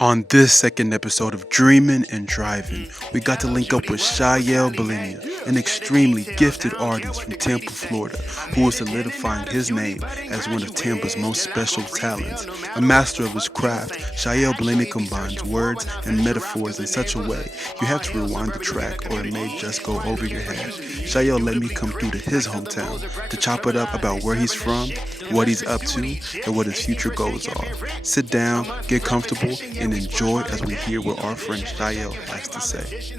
On this second episode of Dreamin N Drivin, we got to link up with Chael Blinya, an extremely gifted artist from Tampa, Florida, who is solidifying his name as one of Tampa's most special talents. A master of his craft, Chael Blinya combines words and metaphors in such a way you have to rewind the track or it may just go over your head. Chael let me come through to his hometown to chop it up about where he's from, what he's up to, and what his future goals are. Sit down, get comfortable, and enjoy as we hear what our friend Chael has to say.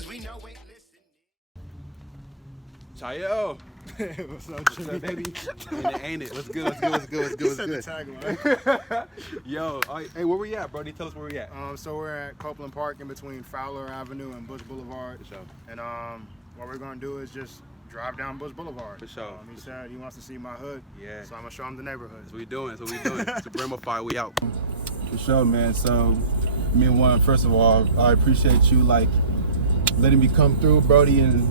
Chael. What's up, Jimmy? Baby? Ain't it? What's good? What's good? Yo, hey, where we at, bro? Tell us where we at. So we're at Copeland Park in between Fowler Avenue and Bush Boulevard. For sure. And what we're gonna do is just drive down Bush Boulevard. For sure. He said he wants to see my hood. Yeah. So I'm gonna show him the neighborhood. That's what we doing. It's a Brimify, we out. For sure, man. So, first of all, I appreciate you letting me come through, Brody, and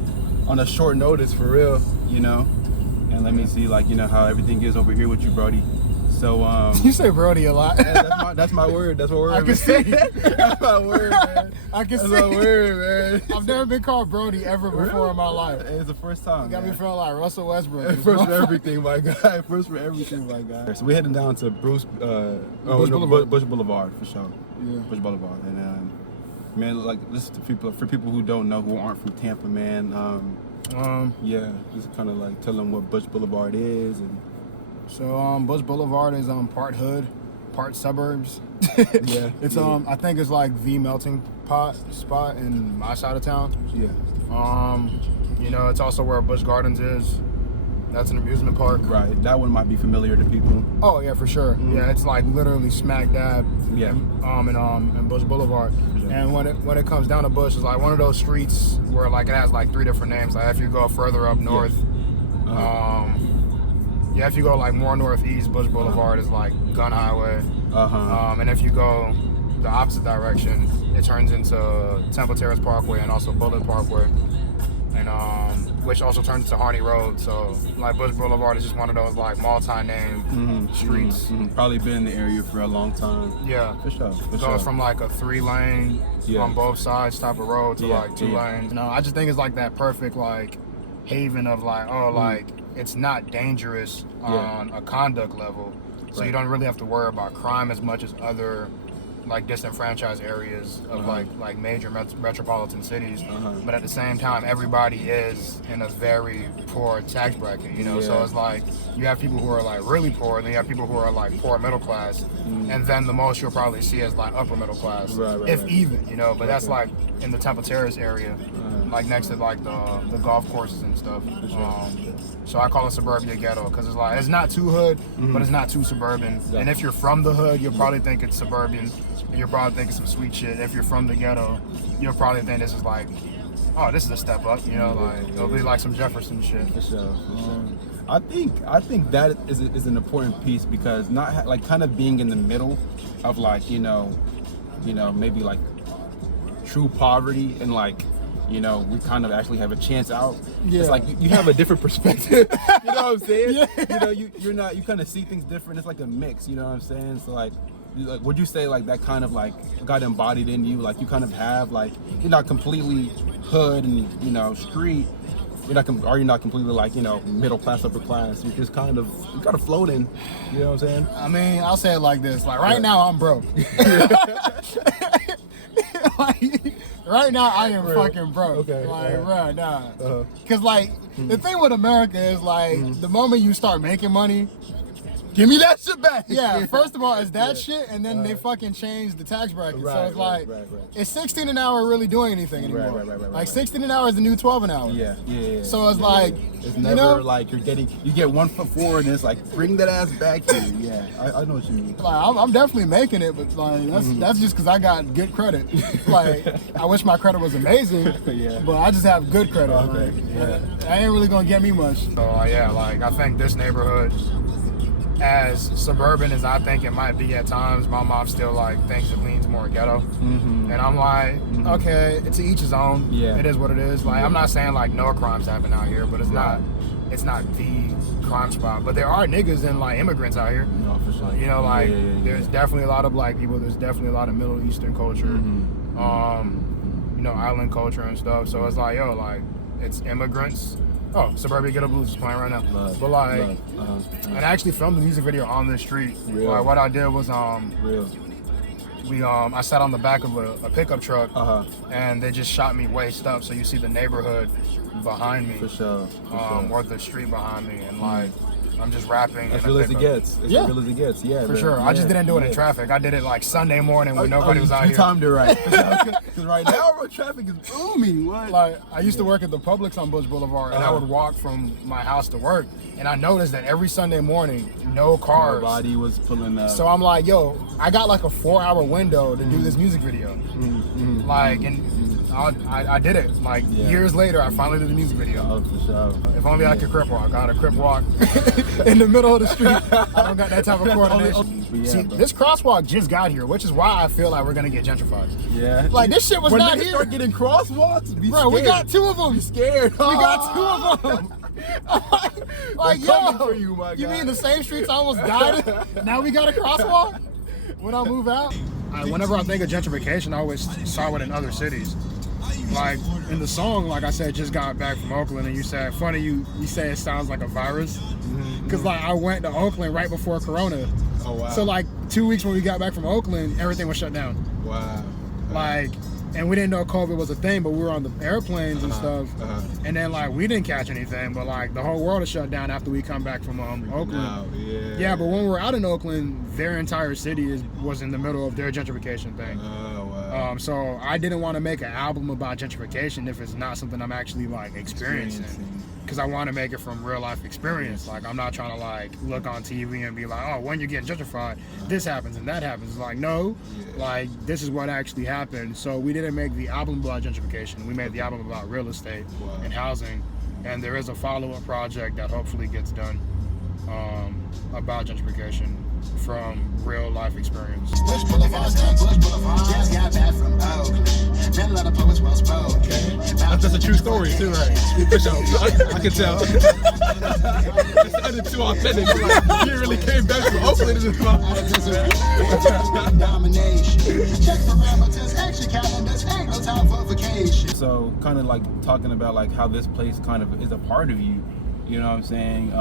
on a short notice, for real, and let me see how everything is over here with you, Brody. So You say Brody a lot. that's my word. That's my word. I can see. That's my word, man. I can That's see. my word, man. I've never been called Brody ever before in my life. It's the first time. You got me man. feeling like Russell Westbrook. First for everything, my guy. First for everything, my guy. So we're heading down to Bush Boulevard. Bush Boulevard, for sure. Yeah. Bush Boulevard, and man, this is for people who don't know, who aren't from Tampa, man. Yeah, just kind of tell them what Bush Boulevard is, and So Bush Boulevard is part hood, part suburbs. yeah, It's yeah. I think it's like the melting pot spot in my side of town. Yeah. It's also where Busch Gardens is. That's an amusement park. Right, that one might be familiar to people. Oh yeah, for sure. Mhm. Yeah, it's like literally smack dab. Yeah. In Bush Boulevard. Sure. And when it comes down to Bush, it's like one of those streets where it has like three different names. Like if you go further up north, if you go more northeast, Bush Boulevard is like Gun Highway. And if you go the opposite direction, it turns into Temple Terrace Parkway and also Bullet Parkway, and which also turns into Harney Road. So Bush Boulevard is just one of those multi-name streets. Probably been in the area for a long time. Yeah, For sure. it goes from a 3-lane Yeah. on both sides type of road to Yeah, 2 yeah. lanes. I just think it's that perfect haven of it's not dangerous on a conduct level, so Right. you don't really have to worry about crime as much as other disenfranchised areas of major metropolitan cities. But at the same time, everybody is in a very poor tax bracket, so Yeah. it's you have people who are really poor, and then you have people who are poor middle class, and then the most you'll probably see is upper middle class, Right, if right. even, but that's Okay. in the Temple Terrace area, next to the golf courses and stuff. So I call it suburbia ghetto because it's not too hood, but it's not too suburban. And if you're from the hood, you'll probably think it's suburban. You'll probably think it's some sweet shit. If you're from the ghetto, you'll probably think this is oh, this is a step up. It'll be some Jefferson shit. For sure. I think that is an important piece, because not kind of being in the middle of maybe true poverty and we kind of actually have a chance out. Yeah. It's you have a different perspective. You know what I'm saying? Yeah. You kind of see things different. It's a mix. You know what I'm saying? So would you say that kind of got embodied in you? You kind of have you're not completely hood and street. You're not completely middle class, upper class. You're just kind of floating. You know what I'm saying? I mean, I'll say it like this: right now, I'm broke. Right now, I am fucking broke. Okay. Right now, because the thing with America is the moment you start making money. Give me that shit back. Yeah, first of all, it's that shit, and then they fucking changed the tax bracket. So it's Right. is 16 an hour really doing anything anymore? Right. 16 an hour is the new 12 an hour. Yeah. So it's it's never you get 1 foot forward and it's bring that ass back here. Yeah, I know what you mean. I'm definitely making it, but that's just because I got good credit. I wish my credit was amazing, Yeah. but I just have good credit. Okay, yeah. I ain't really gonna get me much. So I think this neighborhood, as suburban as I think it might be at times, my mom still thinks it leans more ghetto. And I'm okay, it's to each his own. Yeah. It is what it is. I'm not saying no crimes happen out here, but it's not it's not the crime spot. But there are niggas and like immigrants out here. No, for sure. You know, like Yeah. there's definitely a lot of black people. There's definitely a lot of Middle Eastern culture. You know, island culture and stuff. So it's like, yo, like it's immigrants. Oh, Suburbia Ghetto Blues is playing right now. But like, and I actually filmed the music video on the street. Real. Like what I did was Real. I sat on the back of a pickup truck, and they just shot me waist up, so you see the neighborhood behind me, For sure. or the street behind me, and like I'm just rapping. As in a real as it pickup. gets. As real as it gets. Yeah. For sure. I just didn't do it in traffic. I did it like Sunday morning when nobody was out You here. timed it right. Because right now, bro, traffic is booming. What? Like I used to work at the Publix on Bush Boulevard, and I would walk from my house to work, and I noticed that every Sunday morning, no cars. Nobody was pulling up. So I'm like, yo, I got like a 4-hour window to do this music video. Like, and I did it. Like years later, I finally did the music video. Oh, for sure. If only I could crip walk. I had a crip walk in the middle of the street. I don't got that type of coordination. See, this crosswalk just got here, which is why I feel like we're gonna get gentrified. Yeah. Like this shit was when not niggas here. start getting crosswalks, be Bro, scared. we got 2 of them. Be scared. We got 2 of them. Like, They're coming yo, for you, my guy. mean the same streets I almost died in? Now we got a crosswalk? When I move out? Whenever I think of gentrification, I always saw it in other cities. Like, in the song, like I said, just got back from Oakland, and you said, funny, you say it sounds like a virus. Because, like, I went to Oakland right before Corona. Oh, wow. So, like, 2 weeks when we got back from Oakland, everything was shut down. Wow. Like, and we didn't know COVID was a thing, but we were on the airplanes and stuff. And then, like, we didn't catch anything, but, like, the whole world is shut down after we come back from Oakland. Wow, Yeah, but when we were out in Oakland, their entire city was in the middle of their gentrification thing. Oh, wow. So I didn't want to make an album about gentrification if it's not something I'm actually, like, experiencing. Because I want to make it from real life experience. Like, I'm not trying to, like, look on TV and be like, oh, when you're getting gentrified, this happens and that happens. It's like, no, like, this is what actually happened. So we didn't make the album about gentrification. We made the album about real estate and housing. And there is a follow-up project that hopefully gets done about gentrification from real life experience. Bush Boulevard, Bush Boulevard, just got back from Oakland. Met a lot of poets well spoken. That's a true story too, right? For sure. I can tell. It sounded too authentic. Like, you really came back from Oakland to Domination. Check parameters, extra calendars, ain't no time for vacation. So kind of like talking about like how this place kind of is a part of you. You know what I'm saying?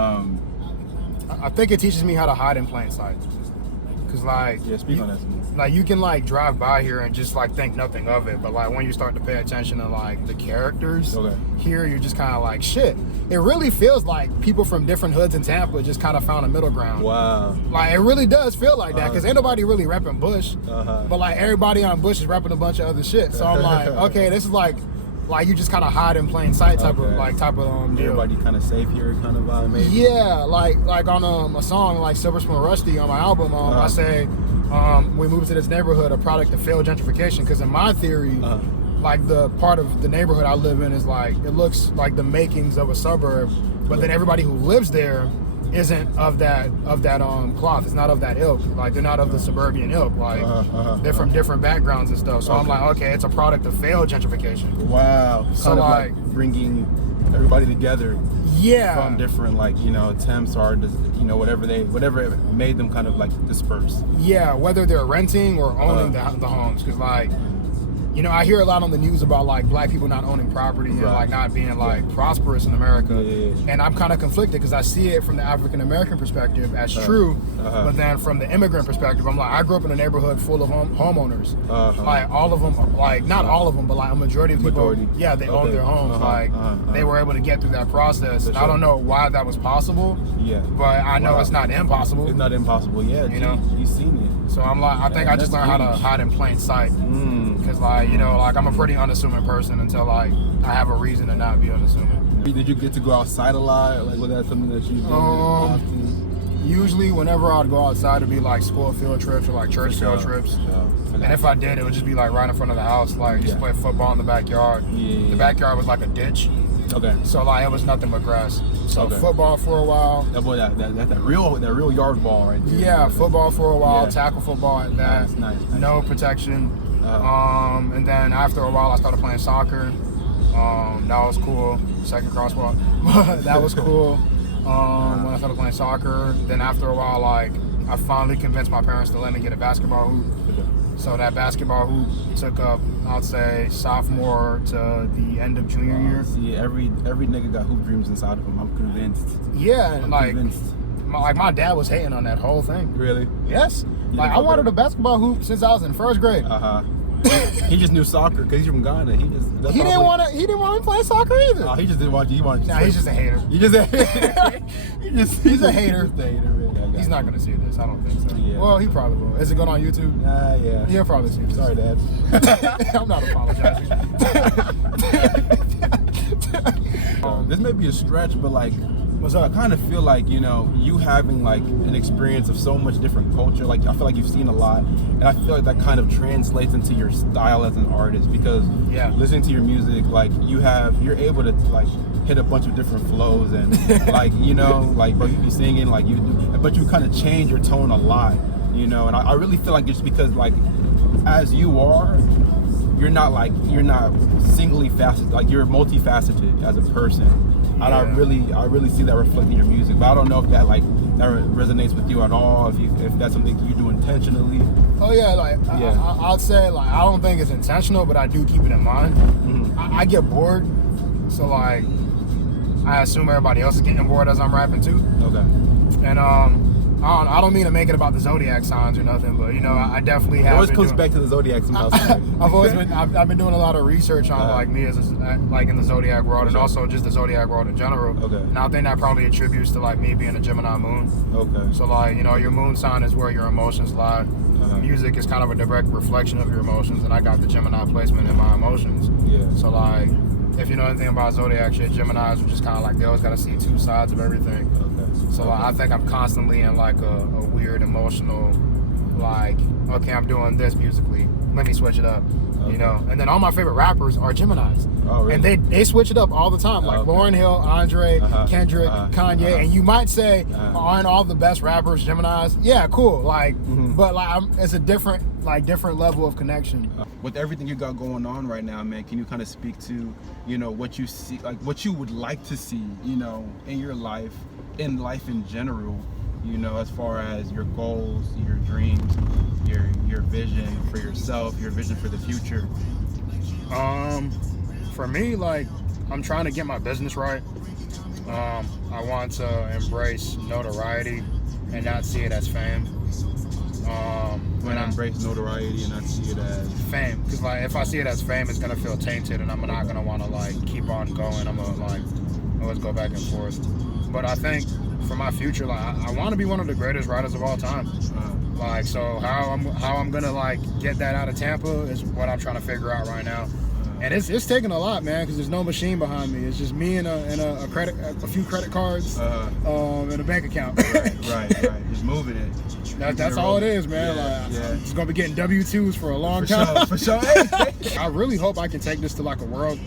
I think it teaches me how to hide in plain sight. Cause like, Speak on that some more. Like you can like drive by here and just like think nothing of it, but like when you start to pay attention to like the characters here, you're just kind of like, shit. It really feels like people from different hoods in Tampa just kind of found a middle ground. Wow. Like it really does feel like that, cause ain't nobody really repping Bush, but like everybody on Bush is repping a bunch of other shit. So I'm like, okay, this is like you just kind of hide in plain sight type of deal. Everybody kind of safe here, kind of vibe, maybe. Yeah, like on a song like Silver Spoon Rusty on my album, I say we moved to this neighborhood, a product of failed gentrification. Because in my theory, like the part of the neighborhood I live in is like it looks like the makings of a suburb, but then everybody who lives there isn't of that cloth. It's not of that ilk. Like they're not of the suburban ilk. Like they're from different backgrounds and stuff. So I'm like, okay, it's a product of failed gentrification. Wow. So kind of like bringing everybody together. Yeah. From different attempts or whatever it made them kind of like disperse. Yeah, whether they're renting or owning the homes, because like. I hear a lot on the news about like black people not owning property and like not being like prosperous in America, and I'm kind of conflicted because I see it from the African American perspective as true, but then from the immigrant perspective, I'm like, I grew up in a neighborhood full of homeowners, like all of them, like not all of them, but like a majority of people, they own their homes, they were able to get through that process. And I don't know why that was possible, but I know it's not impossible. It's not impossible, you've seen it. So I'm like, I think I just learned how to hide in plain sight. Because like, I'm a pretty unassuming person until like I have a reason to not be unassuming. Did you get to go outside a lot? Like, was that something that you did often? Usually whenever I'd go outside, it'd be like school field trips or like church field trips. And if I did, it would just be like right in front of the house, like just play football in the backyard. The backyard was like a ditch. Okay. So like it was nothing but grass. So football for a while. That real yard ball right there. Yeah, football for a while, tackle football at that. Nice. No protection. And then after a while I started playing soccer. That was cool. Second crosswalk. That was cool. When I started playing soccer, then after a while, like, I finally convinced my parents to let me get a basketball hoop. So that basketball hoop took up, I'd say, sophomore to the end of junior year. See, every nigga got hoop dreams inside of him. I'm convinced. Yeah, and like, Convinced. my dad was hating on that whole thing. Really? Yes. You Like, didn't I go wanted for a basketball hoop since I was in first grade. He just knew soccer because he's from Ghana. He He didn't want to play soccer either. Oh, he just didn't want you. He wanted. Nah, he's just a hater. You just. He's a hater. He's a hater, man. He's not gonna see this. I don't think so. Yeah. Well, he probably will. Is it going on YouTube? Yeah. He'll probably see this. Sorry, Dad. I'm not apologizing. This may be a stretch, but like, What's I up? kind of feel like, you know, you having like an experience of so much different culture, like I feel like you've seen a lot, and I feel like that kind of translates into your style as an artist, because listening to your music, like you're able to like hit a bunch of different flows, and like, you know, like, bro, you be singing like you do, but you kind of change your tone a lot, you know, and I really feel like it's because like as you are, you're not singly faceted, like you're multifaceted as a person. And I really see that reflected in your music, but I don't know if that resonates with you at all. If that's something you do intentionally. Oh yeah, like I'd say like I don't think it's intentional, but I do keep it in mind. Mm-hmm. I get bored, so like I assume everybody else is getting bored as I'm rapping too. Okay. And I don't mean to make it about the zodiac signs or nothing, but you know I definitely have. It always comes back to the zodiac somehow. I've been doing a lot of research on like me as like in the zodiac world, and also just the zodiac world in general. Okay. And I think that probably attributes to like me being a Gemini moon. Okay. So like, you know, your moon sign is where your emotions lie. Music is kind of a direct reflection of your emotions, and I got the Gemini placement in my emotions. Yeah. So like, if you know anything about zodiac shit, Geminis are just kind of like they always got to see two sides of everything. Okay. So like, I think I'm constantly in like a weird emotional, like, okay, I'm doing this musically, let me switch it up, you know. And then all my favorite rappers are Geminis. Oh, really? And they switch it up all the time, like Lauryn Hill, Andre, Kendrick, Kanye. And you might say, aren't all the best rappers Geminis? Yeah, cool. Like, but like it's a different level of connection. With everything you got going on right now, man, can you kind of speak to, you know, what you see, like what you would like to see, you know, in your life, in life in general, you know, as far as your goals, your dreams, your vision for yourself, your vision for the future? For me, like, I'm trying to get my business right. I want to embrace notoriety and not see it as fame. When I embrace notoriety and not see it as fame, because like if I see it as fame, it's gonna feel tainted, and I'm not gonna want to like keep on going. I'm gonna like always go back and forth. But I think for my future, like I want to be one of the greatest writers of all time. Like, so how I'm gonna like get that out of Tampa is what I'm trying to figure out right now. And it's taking a lot, man, because there's no machine behind me. It's just me and a few credit cards, and a bank account. right. Just moving it. That's all it is, man. I'm just gonna be getting W-2s for a long time. For sure. I really hope I can take this to like a world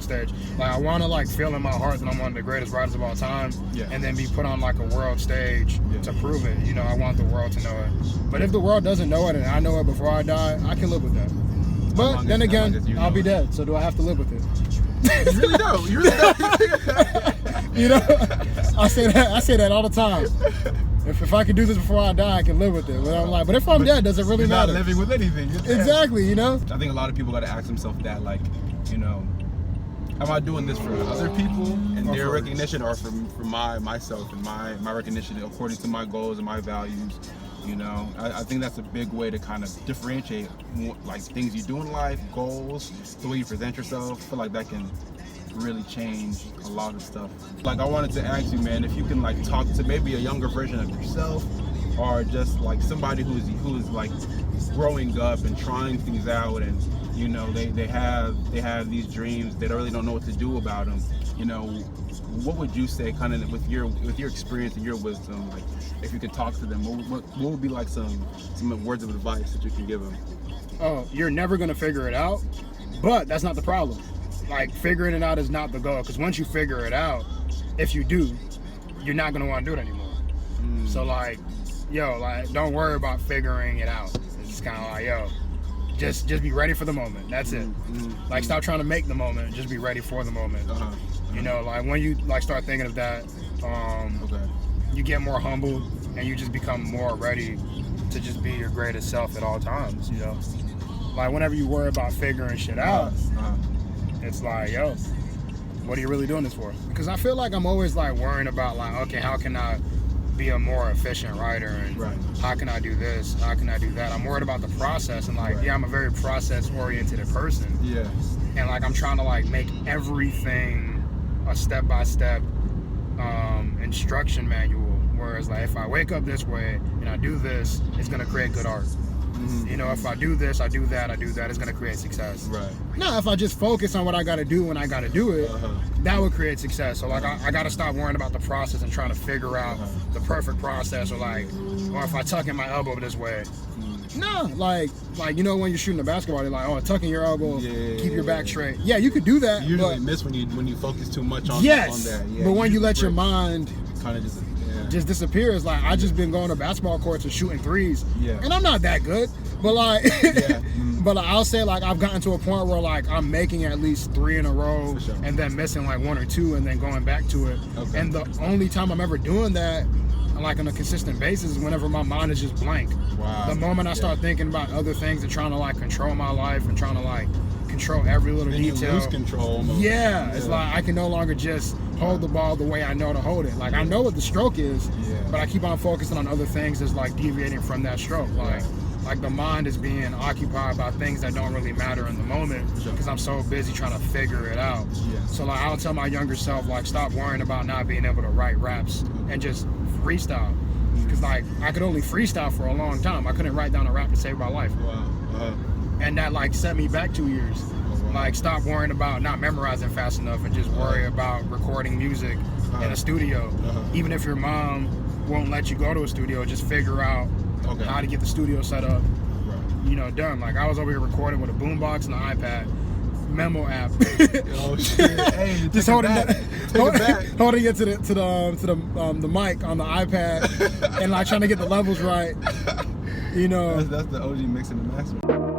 stage. Like I want to like feel in my heart that I'm one of the greatest writers of all time, and then be put on like a world stage to prove it. You know, I want the world to know it. But if the world doesn't know it and I know it before I die, I can live with that. But then again, I'll be dead, so do I have to live with it? You really don't. You know, I say that all the time. If I can do this before I die, I can live with it. But I'm like, but if I'm dead, does it really you're matter? Not living with anything. Exactly, you know. I think a lot of people got to ask themselves that, like, you know, am I doing this for other people and their recognition, or for myself and my recognition according to my goals and my values? You know, I think that's a big way to kind of differentiate, like, things you do in life, goals, the way you present yourself. I feel like that can really change a lot of stuff. Like, I wanted to ask you, man, if you can like talk to maybe a younger version of yourself, or just like somebody who's like growing up and trying things out, and you know they have these dreams, they really don't know what to do about them. You know, what would you say, kind of with your experience and your wisdom, like if you could talk to them, what would be like some words of advice that you can give them? Oh, you're never gonna figure it out, but that's not the problem. Like, figuring it out is not the goal, because once you figure it out, if you do, you're not gonna want to do it anymore. So like, yo, like, don't worry about figuring it out. It's just kind of like, yo, Just be ready for the moment. That's it. Like, stop trying to make the moment. Just be ready for the moment. You know, like when you like start thinking of that, you get more humble and you just become more ready to just be your greatest self at all times. You know, like whenever you worry about figuring shit out, it's like, yo, what are you really doing this for? Because I feel like I'm always like worrying about like, okay, how can I be a more efficient writer, and how can I do this, how can I do that? I'm worried about the process, and like, yeah, I'm a very process oriented person. Yeah. And like, I'm trying to like make everything a step-by-step instruction manual, whereas like if I wake up this way and I do this, it's gonna create good art. You know, if I do this, I do that, it's gonna create success. Now, if I just focus on what I gotta do when I gotta do it, that would create success. So like, I gotta stop worrying about the process and trying to figure out the perfect process, or if I tuck in my elbow this way. No, like you know, when you're shooting a basketball, they're like, oh, tuck in your elbow, keep your back straight. Yeah, you could do that. You usually miss when you focus too much on that. Yeah, but when you let your mind kind of just disappears. Like, I just been going to basketball courts and shooting threes, and I'm not that good, but like but I'll say like I've gotten to a point where like I'm making at least 3 in a row, and then missing like 1 or 2 and then going back to it. And the only time I'm ever doing that like on a consistent basis is whenever my mind is just blank. The moment I start thinking about other things and trying to like control my life and trying to like control every little detail. You lose control almost. It's like I can no longer just hold the ball the way I know to hold it. Like, I know what the stroke is, but I keep on focusing on other things that's like deviating from that stroke. Like the mind is being occupied by things that don't really matter in the moment because I'm so busy trying to figure it out. So like, I'll tell my younger self, like, stop worrying about not being able to write raps and just freestyle. Because like, I could only freestyle for a long time. I couldn't write down a rap to save my life. And that like set me back 2 years. Like, stop worrying about not memorizing fast enough and just worry about recording music in a studio. Even if your mom won't let you go to a studio, just figure out how to get the studio set up, you know, done. Like, I was over here recording with a boombox and an iPad, memo app. Oh shit! Hey, just holding it to the mic on the iPad and like trying to get the levels right. You know, that's the OG mixing and mastering.